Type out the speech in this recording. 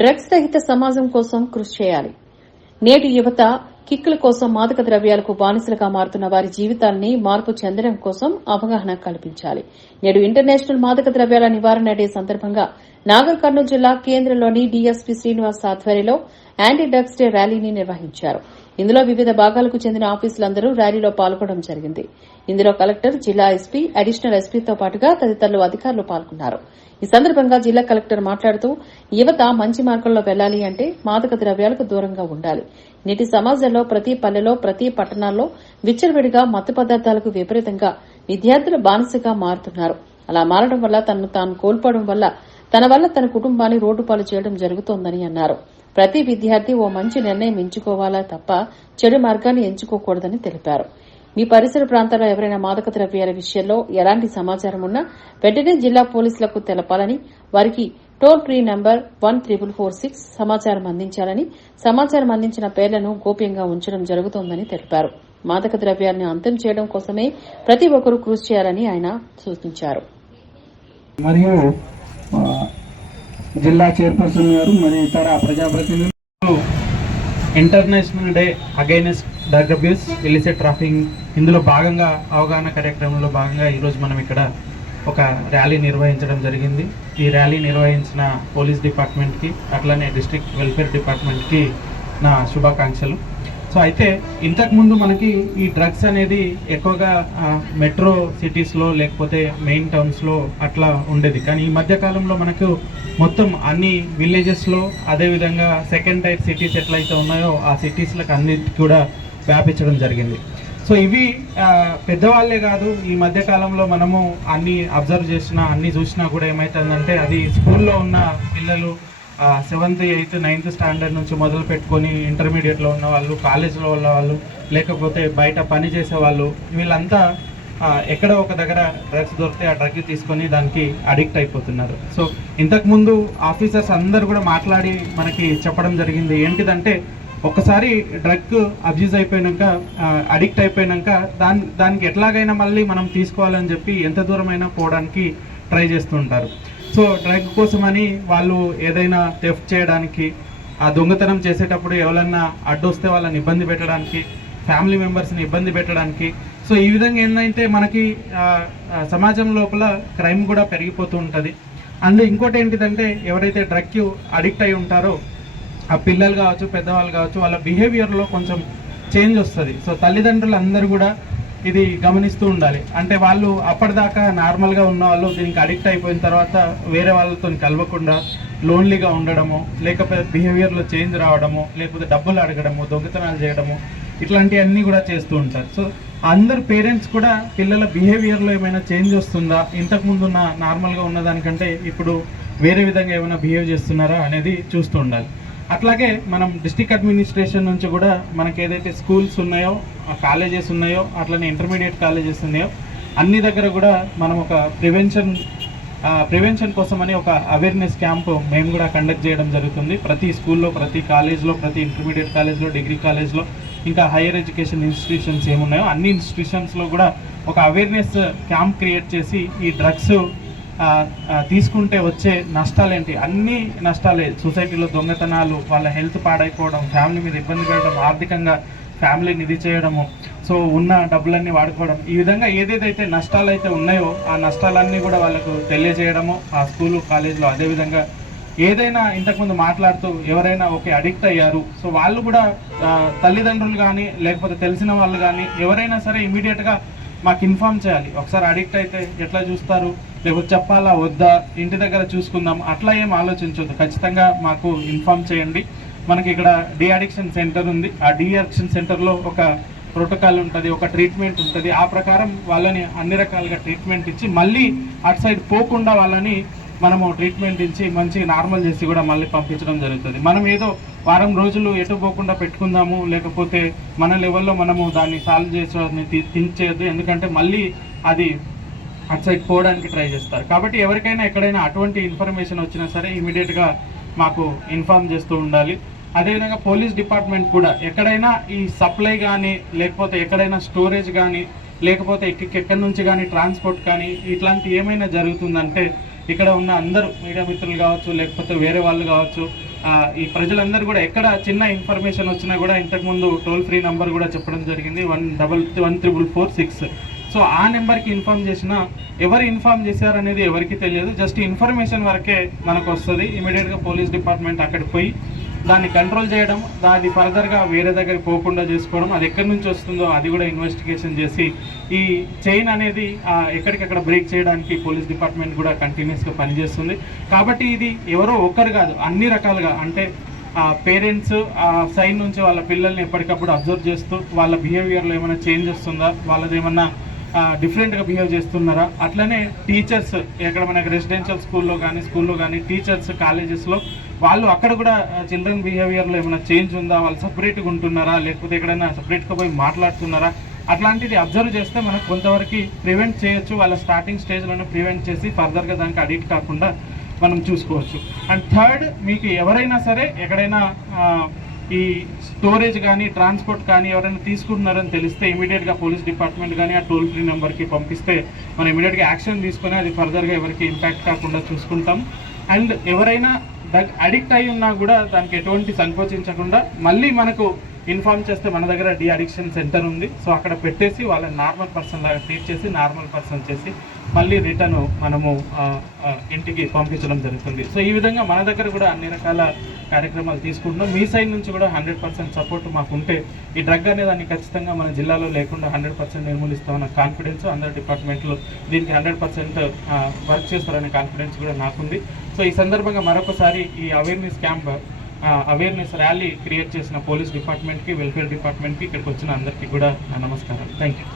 Drugs రహిత సమాజం కోసం కృషి చేయాలి. నేటి యువత కిక్కుల కోసం మాదక ద్రవ్యాలకు బానిసలుగా మారుతున్న వారి జీవితాల్ని మార్పు చెందడం కోసం అవగాహన కల్పించాలి. నేడు ఇంటర్నేషనల్ మాదక ద్రవ్యాల నివారణ డే సందర్భంగా నాగర్ కర్నూలు జిల్లా కేంద్రంలోని డీఎస్పీ శ్రీనివాస్ ఆధ్వర్యంలో యాంటీ డ్రగ్స్ డే ర్యాలీని నిర్వహించారు. ఇందులో వివిధ భాగాలకు చెందిన ఆఫీసులందరూ ర్యాలీలో పాల్గొనడం జరిగింది. ఇందులో కలెక్టర్, జిల్లా ఎస్పీ, అడిషనల్ ఎస్పీతో పాటుగా తదితరులు అధికారులు పాల్గొన్నారు. ఈ సందర్భంగా జిల్లా కలెక్టర్ మాట్లాడుతూ యువత మంచి మార్గంలో వెళ్లాలి అంటే మాదక ద్రవ్యాలకు దూరంగా ఉండాలి. నేటి సమాజంలో ప్రతి పల్లెలో, ప్రతి పట్టణాల్లో విచ్చలవిడిగా మత్తు పదార్థాలకు విపరీతంగా విద్యార్థులు బానిసగా మారుతున్నారు. అలా మారడం వల్ల తనను తాను కోల్పోవడం వల్ల తన కుటుంబాన్ని రోడ్డు పాలు చేయడం జరుగుతోందని అన్నారు. ప్రతి విద్యార్థి ఓ మంచి నిర్ణయం ఎంచుకోవాలా తప్ప చెడు మార్గాన్ని ఎంచుకోకూడదని తెలిపారు. మీ పరిసర ప్రాంతాల్లో ఎవరైనా మాదక ద్రవ్యాల విషయంలో ఎలాంటి సమాచారం ఉన్నా వెంటనే జిల్లా పోలీసులకు తెలపాలని, వారికి టోల్ ఫ్రీ నంబర్ 14446 సమాచారం అందించాలని, సమాచారం అందించిన పేర్లను గోప్యంగా ఉంచడం జరుగుతోందని తెలిపారు. మాదక ద్రవ్యాలను అంతం చేయడం కోసమే ప్రతి ఒక్కరూ కృషి చేయాలని ఆయన సూచించారు. మరియు జిల్లా చైర్పర్సన్ గారు మరియు ఇతర ప్రజాప్రతినిధులు international day against drug abuse, illicit trafficking ఇందులో భాగంగా అవగాహన కార్యక్రమంలో భాగంగా ఈరోజు మనం ఇక్కడ ఒక ర్యాలీ నిర్వహించడం జరిగింది. ఈ ర్యాలీ నిర్వహించిన పోలీస్ డిపార్ట్మెంట్కి అట్లనే డిస్ట్రిక్ట్ వెల్ఫేర్ డిపార్ట్మెంట్కి నా శుభాకాంక్షలు. సో అయితే ఇంతకుముందు మనకి ఈ డ్రగ్స్ అనేది ఎక్కువగా మెట్రో సిటీస్లో లేకపోతే మెయిన్ టౌన్స్లో అట్లా ఉండేది. కానీ ఈ మధ్యకాలంలో మనకు మొత్తం అన్ని విలేజెస్లో, అదేవిధంగా సెకండ్ టైర్ సిటీస్ ఎట్లయితే ఉన్నాయో ఆ సిటీస్లకు అన్నిటికీ కూడా వ్యాపించడం జరిగింది. సో ఇవి పెద్దవాళ్లే కాదు, ఈ మధ్యకాలంలో మనము అన్ని అబ్జర్వ్ చేసినా అన్ని చూసినా కూడా ఏమవుతుందంటే అది స్కూల్లో ఉన్న పిల్లలు 7th, 8th, 9th స్టాండర్డ్ నుంచి మొదలు పెట్టుకొని ఇంటర్మీడియట్లో ఉన్న వాళ్ళు, కాలేజీలో ఉన్న వాళ్ళు, లేకపోతే బయట పని చేసే వాళ్ళు, వీళ్ళంతా ఎక్కడో ఒక దగ్గర డ్రగ్స్ దొరికితే ఆ డ్రగ్ తీసుకొని దానికి అడిక్ట్ అయిపోతున్నారు. సో ఇంతకుముందు ఆఫీసర్స్ అందరు కూడా మాట్లాడి మనకి చెప్పడం జరిగింది. ఏంటిదంటే ఒక్కసారి డ్రగ్ అబ్యూజ్ అయిపోయినాక, అడిక్ట్ అయిపోయినాక దానికి ఎట్లాగైనా మళ్ళీ మనం తీసుకోవాలని చెప్పి ఎంత దూరమైనా పోవడానికి ట్రై చేస్తూ ఉంటారు. సో డ్రగ్ కోసమని వాళ్ళు ఏదైనా థెఫ్ట్ చేయడానికి, ఆ దొంగతనం చేసేటప్పుడు ఎవరన్నా అడ్డొస్తే వాళ్ళని ఇబ్బంది పెట్టడానికి, ఫ్యామిలీ మెంబర్స్ని ఇబ్బంది పెట్టడానికి. సో ఈ విధంగా ఏంటంటే మనకి సమాజం లోపల క్రైమ్ కూడా పెరిగిపోతూ ఉంటుంది. అండ్ ఇంకోటి ఏంటిదంటే ఎవరైతే డ్రగ్కి అడిక్ట్ అయి ఉంటారో ఆ పిల్లలు కావచ్చు, పెద్దవాళ్ళు కావచ్చు, వాళ్ళ బిహేవియర్లో కొంచెం చేంజ్ వస్తుంది. సో తల్లిదండ్రులు అందరూ కూడా ఇది గమనిస్తూ ఉండాలి. అంటే వాళ్ళు అప్పటిదాకా నార్మల్గా ఉన్న వాళ్ళు దీనికి అడిక్ట్ అయిపోయిన తర్వాత వేరే వాళ్ళతో కలవకుండా లోన్లీగా ఉండడము, లేకపోతే బిహేవియర్లో చేంజ్ రావడము, లేకపోతే డబ్బులు అడగడము, దొంగతనాలు చేయడము, ఇట్లాంటివన్నీ కూడా చేస్తూ ఉంటారు. సో అందరు పేరెంట్స్ కూడా పిల్లల బిహేవియర్లో ఏమైనా చేంజ్ వస్తుందా, ఇంతకుముందు ఉన్న నార్మల్గా ఉన్నదానికంటే ఇప్పుడు వేరే విధంగా ఏమైనా బిహేవ్ చేస్తున్నారా అనేది చూస్తూ ఉండాలి. అట్లాగే మనం డిస్ట్రిక్ట్ అడ్మినిస్ట్రేషన్ నుంచి కూడా మనకి ఏదైతే స్కూల్స్ ఉన్నాయో, కాలేజెస్ ఉన్నాయో, అట్లనే ఇంటర్మీడియట్ కాలేజెస్ ఉన్నాయో అన్ని దగ్గర కూడా మనం ఒక ప్రివెన్షన్ కోసమని ఒక అవేర్నెస్ క్యాంప్ మేము కూడా కండక్ట్ చేయడం జరుగుతుంది. ప్రతి స్కూల్లో, ప్రతి కాలేజ్లో, ప్రతి ఇంటర్మీడియట్ కాలేజ్లో, డిగ్రీ కాలేజ్లో, ఇంకా హైయర్ ఎడ్యుకేషన్ ఇన్స్టిట్యూషన్స్ ఏమున్నాయో అన్ని ఇన్స్టిట్యూషన్స్లో కూడా ఒక అవేర్నెస్ క్యాంప్ క్రియేట్ చేసి ఈ డ్రగ్స్ తీసుకుంటే వచ్చే నష్టాలేంటి, అన్ని నష్టాలే. సొసైటీలో దొంగతనాలు, వాళ్ళ హెల్త్ పాడైపోవడం, ఫ్యామిలీ మీద ఇబ్బంది పెట్టడం, ఆర్థికంగా ఫ్యామిలీని ఇది చేయడము, సో ఉన్న డబ్బులన్నీ వాడుకోవడం, ఈ విధంగా ఏదేదైతే నష్టాలు అయితే ఉన్నాయో ఆ నష్టాలన్నీ కూడా వాళ్ళకు తెలియజేయడము ఆ స్కూలు, కాలేజీలో. అదేవిధంగా ఏదైనా ఇంతకుముందు మాట్లాడుతూ ఎవరైనా అడిక్ట్ అయ్యారు, సో వాళ్ళు కూడా తల్లిదండ్రులు కానీ లేకపోతే తెలిసిన వాళ్ళు కానీ ఎవరైనా సరే ఇమీడియట్గా మాకు ఇన్ఫార్మ్ చేయాలి. ఒకసారి అడిక్ట్ అయితే ఎట్లా చూస్తారు, లేకపోతే చెప్పాలా వద్దా, ఇంటి దగ్గర చూసుకుందాం, అట్లా ఏం ఆలోచించొద్దు. ఖచ్చితంగా మాకు ఇన్ఫార్మ్ చేయండి. మనకి ఇక్కడ డి అడిక్షన్ సెంటర్ ఉంది. ఆ డి అడిక్షన్ సెంటర్లో ఒక ప్రోటోకాల్ ఉంటుంది, ఒక ట్రీట్మెంట్ ఉంటుంది. ఆ ప్రకారం వాళ్ళని అన్ని రకాలుగా ట్రీట్మెంట్ ఇచ్చి మళ్ళీ అటు సైడ్ పోకుండా వాళ్ళని మనము ట్రీట్మెంట్ ఇచ్చి మంచిగా నార్మల్ చేసి కూడా మళ్ళీ పంపించడం జరుగుతుంది. మనం ఏదో వారం రోజులు ఎటు పోకుండా పెట్టుకుందాము, లేకపోతే మన లెవెల్లో మనము దాన్ని సాల్వ్ చేసేదని థింక్ చేయొద్దు. ఎందుకంటే మళ్ళీ అది అటు సైడ్ పోవడానికి ట్రై చేస్తారు. కాబట్టి ఎవరికైనా ఎక్కడైనా అటువంటి ఇన్ఫర్మేషన్ వచ్చినా సరే ఇమీడియట్గా మాకు ఇన్ఫార్మ్ చేస్తూ ఉండాలి. అదేవిధంగా పోలీస్ డిపార్ట్మెంట్ కూడా ఎక్కడైనా ఈ సప్లై కానీ, లేకపోతే ఎక్కడైనా స్టోరేజ్ కానీ, లేకపోతే ఎక్కడి నుంచి కానీ ట్రాన్స్పోర్ట్ కానీ ఇట్లాంటి ఏమైనా జరుగుతుందంటే ఇక్కడ ఉన్న అందరూ మీడియా మిత్రులు కావచ్చు, లేకపోతే వేరే వాళ్ళు కావచ్చు, ఈ ప్రజలందరూ కూడా ఎక్కడ చిన్న ఇన్ఫర్మేషన్ వచ్చినా కూడా ఇంతకుముందు టోల్ ఫ్రీ నంబర్ కూడా చెప్పడం జరిగింది 14446. సో ఆ నెంబర్కి ఇన్ఫార్మ్ చేసినా ఎవరు ఇన్ఫార్మ్ చేశారనేది ఎవరికి తెలియదు, జస్ట్ ఇన్ఫర్మేషన్ వరకే మనకు వస్తుంది. ఇమీడియట్గా పోలీస్ డిపార్ట్మెంట్ అక్కడికి పోయి దాన్ని కంట్రోల్ చేయడం, దాన్ని ఫర్దర్గా వేరే దగ్గరికి పోకుండా చేసుకోవడం, అది ఎక్కడి నుంచి వస్తుందో అది కూడా ఇన్వెస్టిగేషన్ చేసి ఈ చైన్ అనేది ఎక్కడికక్కడ బ్రేక్ చేయడానికి పోలీస్ డిపార్ట్మెంట్ కూడా కంటిన్యూస్గా పనిచేస్తుంది. కాబట్టి ఇది ఎవరో ఒక్కరు కాదు, అన్ని రకాలుగా అంటే పేరెంట్స్ సైడ్ నుంచి వాళ్ళ పిల్లల్ని ఎప్పటికప్పుడు అబ్జర్వ్ చేస్తూ వాళ్ళ బిహేవియర్లో ఏమైనా చేంజ్ వస్తుందా, వాళ్ళది ఏమన్నా డిఫరెంట్గా బిహేవ్ చేస్తున్నారా, అట్లనే టీచర్స్ ఎక్కడ మనకి రెసిడెన్షియల్ స్కూల్లో కానీ టీచర్స్ కాలేజెస్లో వాళ్ళు అక్కడ కూడా చిల్డ్రన్ బిహేవియర్లో ఏమైనా చేంజ్ ఉందా, వాళ్ళు సపరేట్గా ఉంటున్నారా, లేకపోతే ఎక్కడైనా సపరేట్గా పోయి మాట్లాడుతున్నారా, అట్లాంటిది అబ్జర్వ్ చేస్తే మనకు కొంతవరకు ప్రివెంట్ చేయొచ్చు. వాళ్ళ స్టార్టింగ్ స్టేజ్లోనే ప్రివెంట్ చేసి ఫర్దర్గా దానికి అడిక్ట్ కాకుండా మనం చూసుకోవచ్చు. అండ్ థర్డ్, మీకు ఎవరైనా సరే ఎక్కడైనా ఈ స్టోరేజ్ కానీ ట్రాన్స్పోర్ట్ కానీ ఎవరైనా తీసుకుంటున్నారని తెలిస్తే ఇమీడియట్గా పోలీస్ డిపార్ట్మెంట్ కానీ ఆ టోల్ ఫ్రీ నెంబర్కి పంపిస్తే మనం ఇమీడియట్గా యాక్షన్ తీసుకొని అది ఫర్దర్గా ఎవరికి ఇంపాక్ట్ కాకుండా చూసుకుంటాం. అండ్ ఎవరైనా అడిక్ట్ అయి ఉన్నా కూడా దానికి ఎటువంటి సంకోచించకుండా మళ్ళీ మనకు ఇన్ఫార్మ్ చేస్తే మన దగ్గర డి అడిక్షన్ సెంటర్ ఉంది. సో అక్కడ పెట్టేసి వాళ్ళని నార్మల్ పర్సన్ లాగా ట్రీట్ చేసి నార్మల్ పర్సన్ చేసి మళ్ళీ రిటర్న్ మనము ఇంటికి పంపించడం జరుగుతుంది. సో ఈ విధంగా మన దగ్గర కూడా అన్ని రకాల కార్యక్రమాలు తీసుకుంటున్నాం. మీ సైడ్ నుంచి కూడా 100% సపోర్ట్ మాకు ఉంటే ఈ డ్రగ్ అనే దాన్ని ఖచ్చితంగా మన జిల్లాలో లేకుండా 100% నిర్మూలిస్తామన్న కాన్ఫిడెన్స్, అందరు డిపార్ట్మెంట్లు దీనికి 100% వర్క్ చేస్తారనే కాన్ఫిడెన్స్ కూడా నాకుంది. సో ఈ సందర్భంగా మరొకసారి ఈ awareness camp awareness rally create చేసిన పోలీస్ డిపార్ట్మెంట్కి, వెల్ఫేర్ డిపార్ట్మెంట్కి, ఇక్కడికి వచ్చిన అందరికీ కూడా నా నమస్కారం. Thank you.